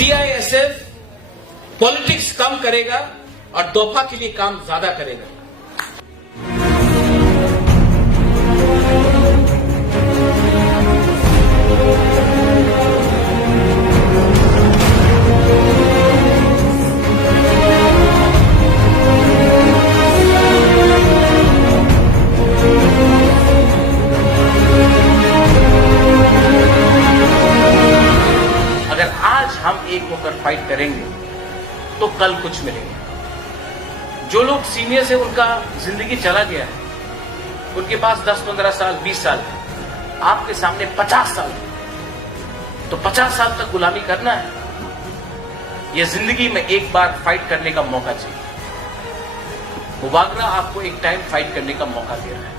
DISF politics कम करेगा और तोहफा के लिए काम ज्यादा करेगा। अगर आज हम एक होकर फाइट करेंगे तो कल कुछ मिलेंगे। जो लोग सीनियर से उनका जिंदगी चला गया है, उनके पास 10-15 साल 20 साल है, आपके सामने 50 साल है, तो 50 साल तक गुलामी करना है। यह जिंदगी में एक बार फाइट करने का मौका चाहिए। मुबागरा आपको एक टाइम फाइट करने का मौका दे रहा है।